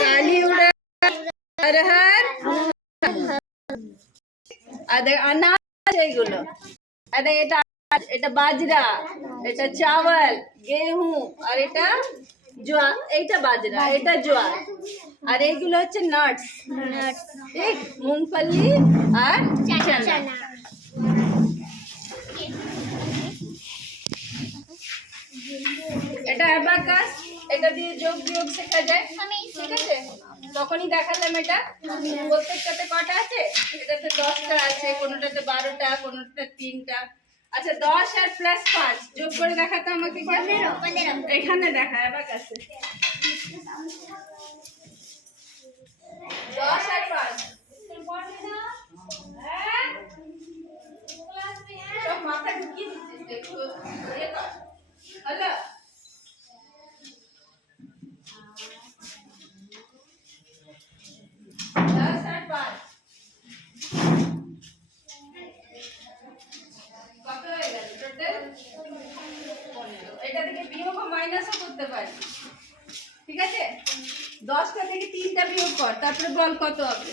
काली उड़ा अरहर अनाज এগুলো এটা বাজরা, এটা চাवल, गेहूं আর এটা জোয়ার, এইটা বাজরা, এটা জোয়ার, আর এইগুলো হচ্ছে নাটস, ঠিক, मूंगफली আর চানা। এটা অ্যাবাকাস, এটা দিয়ে যোগ বিয়োগ শেখা যায়, ঠিক আছে? তখনই দেখালাম এটা। প্রত্যেকটাতে কটা আছে? এটাতে 10টা আছে, কোনোটাতে 12টা, কোনোটাতে 3টা। আচ্ছা 10 আর প্লাস 5 যোগ করে দেখাতো আমাকে। 15 এখানে দেখা অ্যাবাকাসে 10 আর 5 সব মাথা ঢুকিয়ে দিচ্ছিস দেখো, ইয়ে কর হলো। কত হয়ে গেল টোটাল? 15। এটা থেকে বিয়োগ ও মাইনাসও করতে পারি, ঠিক আছে? 10টা থেকে 3টা বিয়োগ কর, তারপরে বল কত হবে।